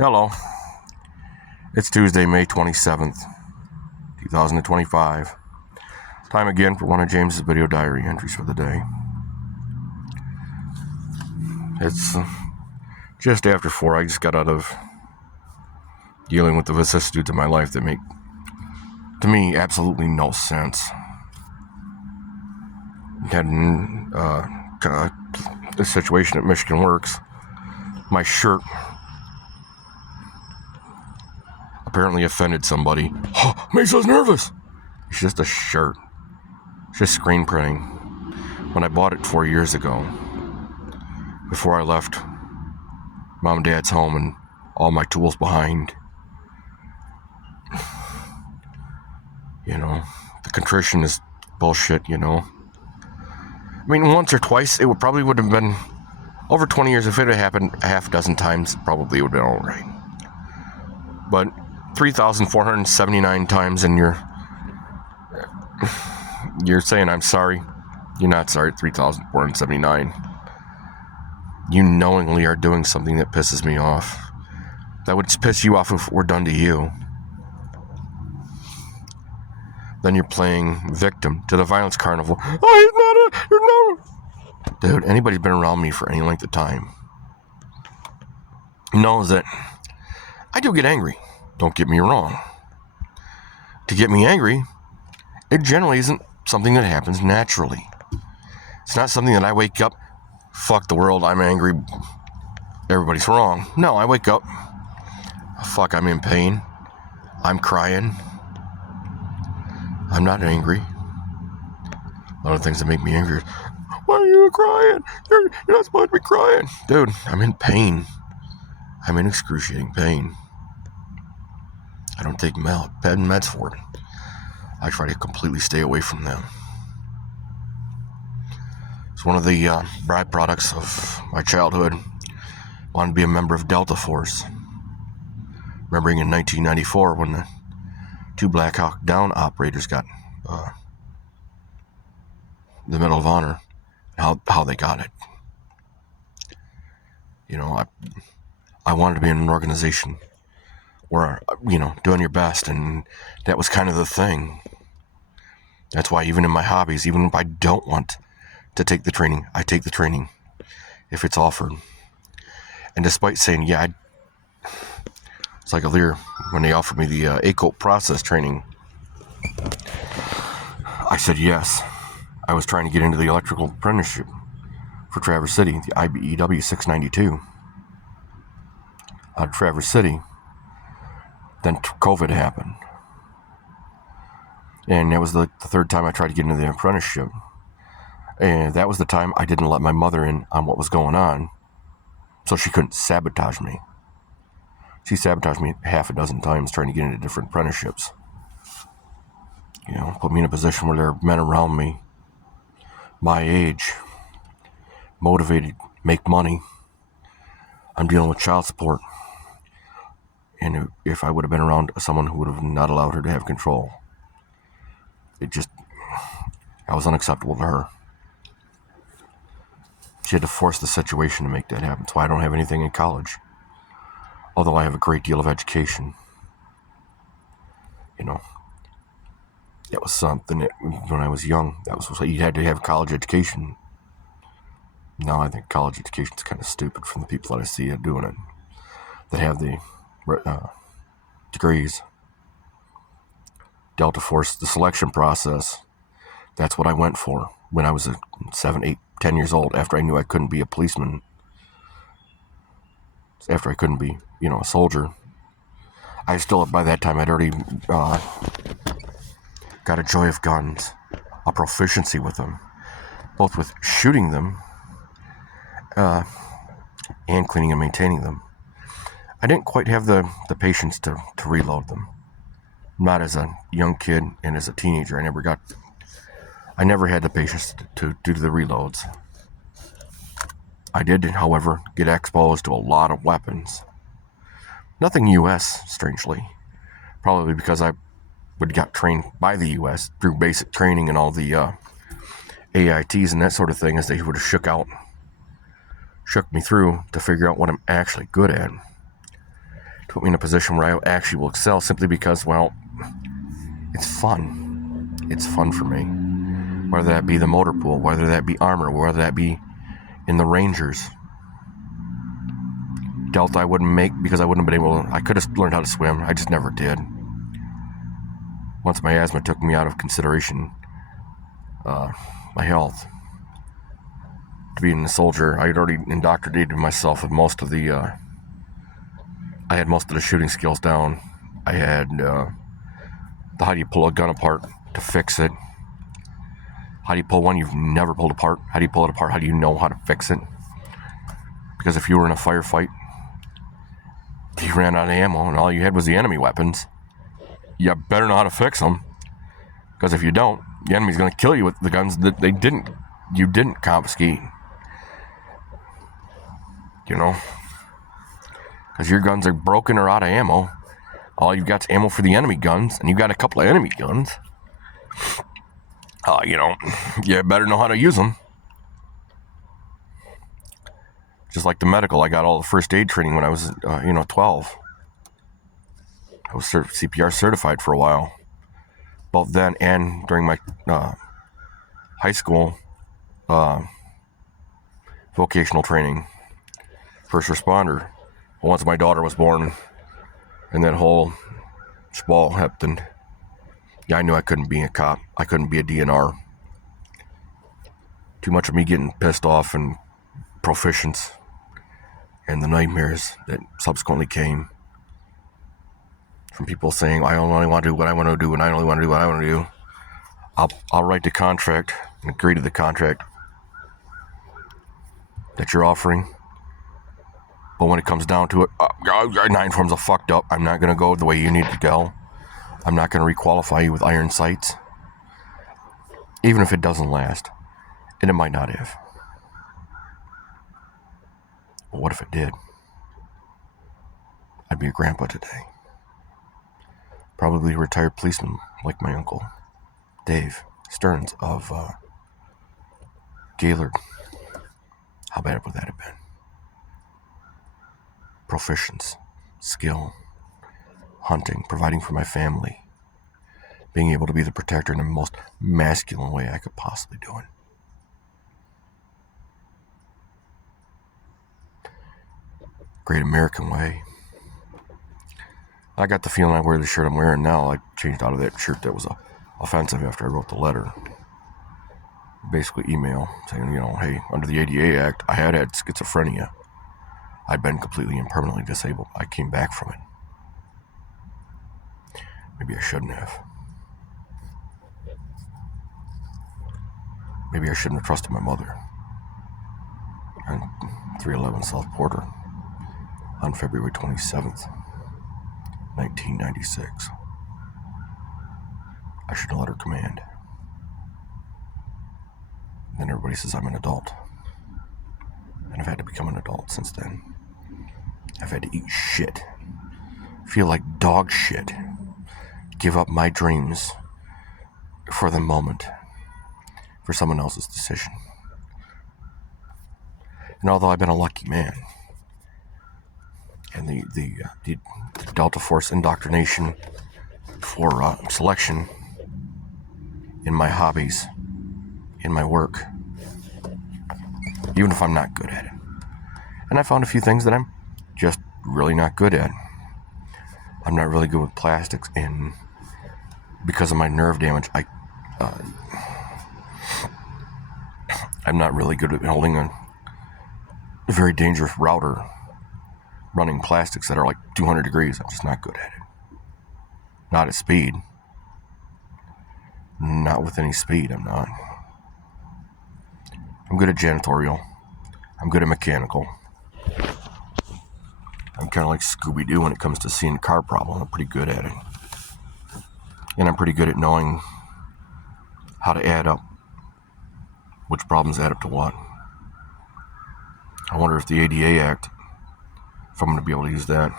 Hello. It's Tuesday, May 27th, 2025. Time again for one of James's video diary entries for the day. It's just after 4. I just got out of dealing with the vicissitudes of my life that make, to me, absolutely no sense. Had a situation at Michigan Works. My shirt apparently offended somebody. Oh, makes us nervous. It's just a shirt. It's just screen printing. When I bought it 4 years ago, before I left Mom and Dad's home and all my tools behind, the contrition is bullshit, I mean, once or twice, it would have been over 20 years. If it had happened a half dozen times, probably it would have been all right. But 3,479 times, and you're saying I'm sorry. You're not sorry. 3,479. You knowingly are doing something that pisses me off. That would piss you off if we're done to you. Then you're playing victim to the violence carnival. Oh, you're not Dude, anybody who's been around me for any length of time knows that I do get angry. Don't get me wrong. To get me angry, it generally isn't something that happens naturally. It's not something that I wake up, fuck the world, I'm angry, everybody's wrong. No, I wake up, fuck, I'm in pain, I'm crying, I'm not angry. A lot of things that make me angry. Why are you crying? You're not supposed to be crying. Dude, I'm in pain. I'm in excruciating pain. I don't take meds for it. I try to completely stay away from them. It's one of the byproducts of my childhood. Wanted to be a member of Delta Force. Remembering in 1994 when the 2 Black Hawk Down operators got the Medal of Honor, how they got it. I wanted to be in an organization where, doing your best, and that was kind of the thing. That's why even in my hobbies, even if I don't want to take the training, I take the training if it's offered. And despite saying, it's like earlier when they offered me the ACOP process training, I said yes. I was trying to get into the electrical apprenticeship for Traverse City, the IBEW 692 out of Traverse City. Then COVID happened. And that was the third time I tried to get into the apprenticeship. And that was the time I didn't let my mother in on what was going on, so she couldn't sabotage me. She sabotaged me half a dozen times trying to get into different apprenticeships. Put me in a position where there are men around me, my age, motivated, make money. I'm dealing with child support. And if I would have been around someone who would have not allowed her to have control, I was unacceptable to her. She had to force the situation to make that happen. That's why I don't have anything in college. Although I have a great deal of education. That was something that when I was young, that was what you had to have a college education. Now I think college education is kind of stupid from the people that I see doing it, that have the degrees. Delta Force, the selection process, that's what I went for when I was 7, 8, 10 years old, after I knew I couldn't be a policeman, after I couldn't be, a soldier. I still, by that time, I'd already got a joy of guns, a proficiency with them, both with shooting them and cleaning and maintaining them. I didn't quite have the patience to reload them. Not as a young kid and as a teenager. I never had the patience to do the reloads. I did, however, get exposed to a lot of weapons. Nothing U.S., strangely. Probably because I got trained by the U.S. through basic training and all the AITs and that sort of thing, as they would have shook me through to figure out what I'm actually good at. to put me in a position where I actually will excel simply because, well, it's fun. It's fun for me. Whether that be the motor pool, whether that be armor, whether that be in the Rangers. Delta I wouldn't make because I wouldn't have been able to, I could have learned how to swim. I just never did. Once my asthma took me out of consideration, my health. To being a soldier, I had already indoctrinated myself with most of the, I had most of the shooting skills down. I had the how do you pull a gun apart to fix it. How do you pull one you've never pulled apart? How do you pull it apart? How do you know how to fix it? Because if you were in a firefight, you ran out of ammo and all you had was the enemy weapons, you better know how to fix them. Because if you don't, the enemy's going to kill you with the guns that you didn't confiscate. You know? Because your guns are broken or out of ammo. All you've got's ammo for the enemy guns, and you've got a couple of enemy guns. You better know how to use them. Just like the medical, I got all the first aid training when I was, 12. I was CPR certified for a while, both then and during my high school vocational training, first responder. Once my daughter was born, and that whole spall happened, yeah, I knew I couldn't be a cop. I couldn't be a DNR. Too much of me getting pissed off and proficiency, and the nightmares that subsequently came from people saying, I only want to do what I want to do, and I only want to do what I want to do. I'll write the contract and agree to the contract that you're offering. But when it comes down to it, 9 forms are fucked up. I'm not going to go the way you need to go. I'm not going to requalify you with iron sights. Even if it doesn't last. And it might not have. But what if it did? I'd be a grandpa today. Probably a retired policeman like my uncle, Dave Stearns of Gaylord. How bad would that have been? Proficiency, skill, hunting, providing for my family, being able to be the protector in the most masculine way I could possibly do it. Great American way. I got the feeling I wear the shirt I'm wearing now. I changed out of that shirt that was offensive after I wrote the letter. Basically email saying, hey, under the ADA Act, I had schizophrenia. I'd been completely and permanently disabled. I came back from it. Maybe I shouldn't have. Maybe I shouldn't have trusted my mother. On 311 South Porter on February 27th, 1996. I should have let her command. Then everybody says I'm an adult. And I've had to become an adult since then. I've had to eat shit. Feel like dog shit. Give up my dreams for the moment. For someone else's decision. And although I've been a lucky man, and the Delta Force indoctrination for selection in my hobbies, in my work, even if I'm not good at it. And I found a few things that I'm just really not good at. I'm not really good with plastics, and because of my nerve damage, I'm not really good at holding a very dangerous router, running plastics that are like 200 degrees. I'm just not good at it. Not at speed. Not with any speed, I'm not. I'm good at janitorial. I'm good at mechanical. I'm kind of like Scooby-Doo when it comes to seeing a car problem. I'm pretty good at it. And I'm pretty good at knowing how to add up which problems add up to what. I wonder if the ADA Act, if I'm going to be able to use that,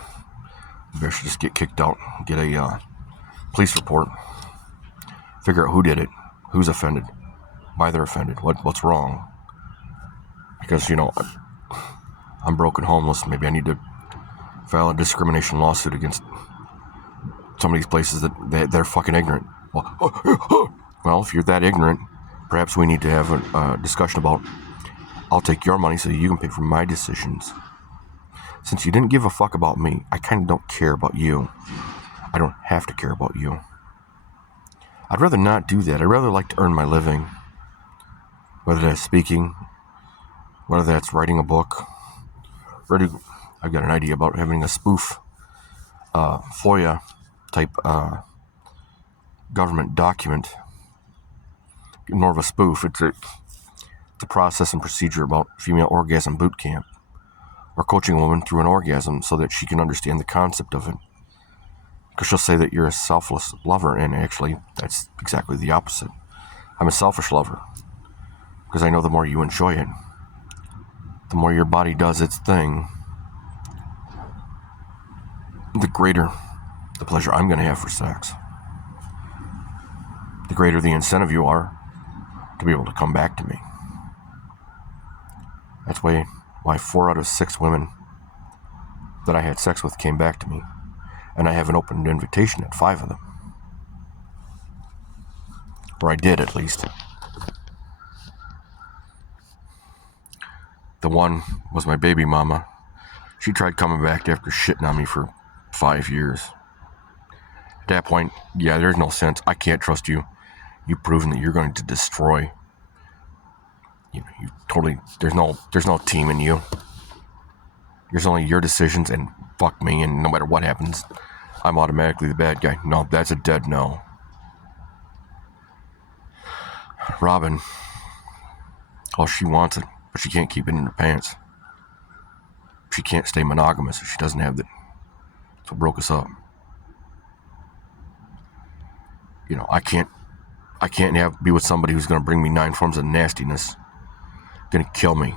maybe I should just get kicked out, get a police report, figure out who did it, who's offended, why they're offended, what's wrong. Because, I'm broken, homeless, maybe I need to file a discrimination lawsuit against some of these places that they're fucking ignorant. Well, if you're that ignorant, perhaps we need to have a discussion about, I'll take your money so you can pay for my decisions. Since you didn't give a fuck about me, I kind of don't care about you. I don't have to care about you. I'd rather not do that. I'd rather like to earn my living. Whether that's speaking, whether that's writing a book. I've got an idea about having a spoof FOIA type government document. More of a spoof. It's a process and procedure about female orgasm boot camp, or coaching a woman through an orgasm so that she can understand the concept of it. Because she'll say that you're a selfless lover, and actually that's exactly the opposite. I'm a selfish lover, because I know the more you enjoy it, the more your body does its thing, the greater the pleasure I'm going to have for sex. The greater the incentive you are to be able to come back to me. That's why 4 out of 6 women that I had sex with came back to me. And I have an open invitation at 5 of them. Or I did, at least. The one was my baby mama. She tried coming back after shitting on me for 5 years. At that point, yeah, there's no sense. I can't trust you. You've proven that you're going to destroy. You totally. There's no team in you. There's only your decisions, and fuck me, and no matter what happens, I'm automatically the bad guy. No, that's a dead no. Robin, oh, she wants it, but she can't keep it in her pants. She can't stay monogamous if she doesn't have that. So broke us up. I can't be with somebody who's going to bring me 9 forms of nastiness. Going to kill me.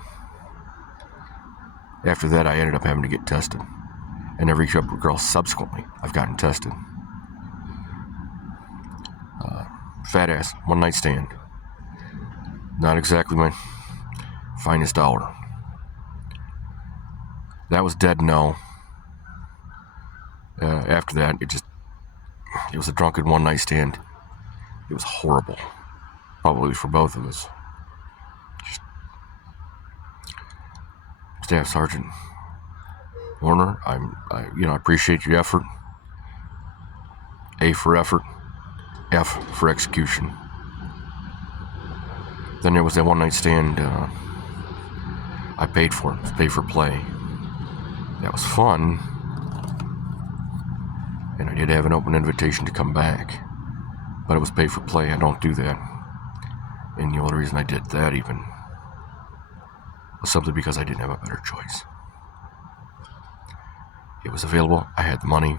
After that, I ended up having to get tested. And every girl subsequently, I've gotten tested. Fat ass, one night stand. Not exactly my finest hour. That was dead no. After that, it was a drunken one night stand. It was horrible. Probably for both of us. Staff Sergeant Warner, I appreciate your effort. A for effort, F for execution. Then there was that one night stand I paid for. It was pay for play. That was fun. And I did have an open invitation to come back. But it was pay for play. I don't do that. And the only reason I did that even was simply because I didn't have a better choice. It was available. I had the money.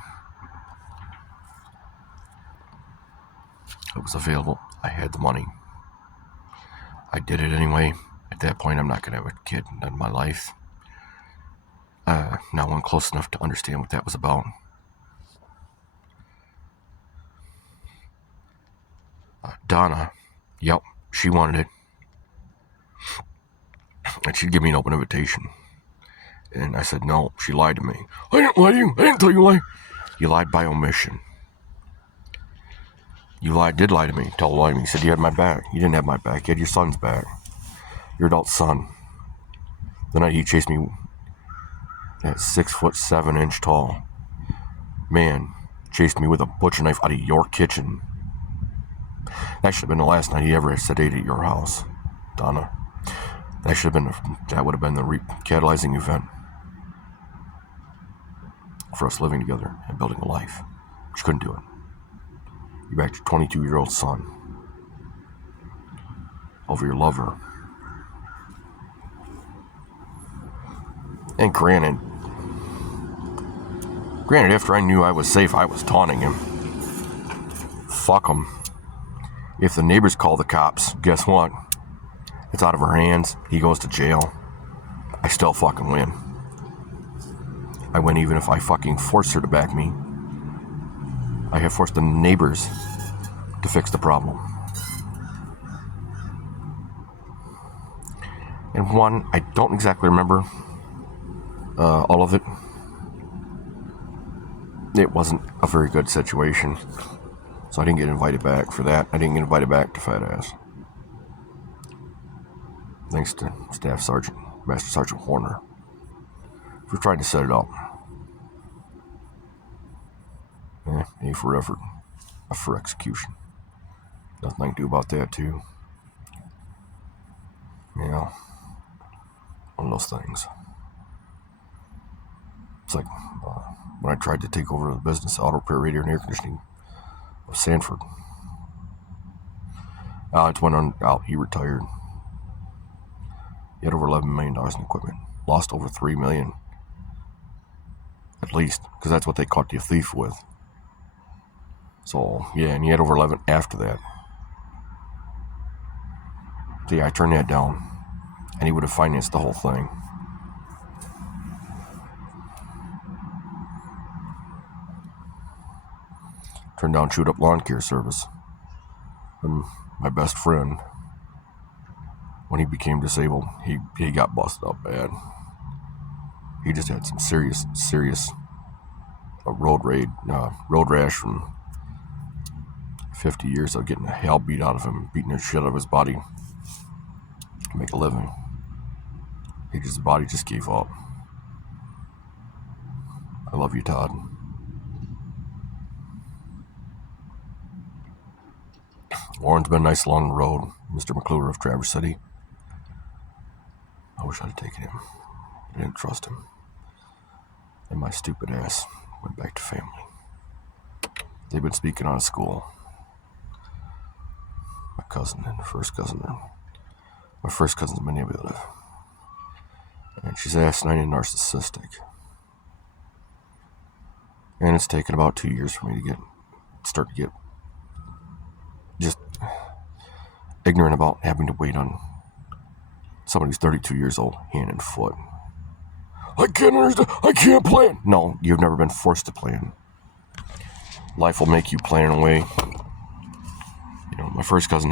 It was available. I had the money. I did it anyway. At that point, I'm not going to have a kid in my life. Not one close enough to understand what that was about. Donna, yep, she wanted it. And she'd give me an open invitation. And I said, no, she lied to me. I didn't lie to you. I didn't tell you a lie. You lied by omission. You did lie to me. Told a lie to me. You said you had my back. You didn't have my back. You had your son's back. Your adult son. The night he chased me, that 6'7" tall man chased me with a butcher knife out of your kitchen. That should have been the last night he ever said ate at your house, Donna. That would have been the catalyzing event for us living together and building a life. But you couldn't do it. You backed your 22-year-old son over your lover. And granted, after I knew I was safe, I was taunting him. Fuck him. If the neighbors call the cops, guess what? It's out of her hands. He goes to jail. I still fucking win. I win even if I fucking force her to back me. I have forced the neighbors to fix the problem. And one, I don't exactly remember all of it. it wasn't a very good situation. So I didn't get invited back for that. I didn't get invited back to Fat Ass. Thanks to Staff Sergeant, Master Sergeant Horner, for trying to set it up. A for effort, F for execution. Nothing I can do about that, too. Yeah, one of those things. It's like when I tried to take over the business, auto repair, radiator, and air conditioning of Sanford. Alex went on out. He retired. He had over $11 million in equipment. Lost over $3 million. At least, because that's what they caught the thief with. So, yeah, and he had over 11 after that. So, yeah, I turned that down. And he would have financed the whole thing. Turned down Chewed Up Lawn Care Service. And my best friend, when he became disabled, he got busted up bad. He just had some serious road rash from 50 years of getting the hell beat out of him, beating the shit out of his body to make a living. His body just gave up. I love you, Todd. Warren's been nice along the road. Mr. McClure of Traverse City. I wish I'd taken him. I didn't trust him. And my stupid ass went back to family. They've been speaking out of school. My cousin and my first cousin's manipulative. And she's asinine and narcissistic. And it's taken about 2 years for me to start to get just ignorant about having to wait on somebody who's 32 years old, hand and foot. I can't understand. I can't plan. No, you've never been forced to plan. Life will make you plan in a way. You know, my first cousin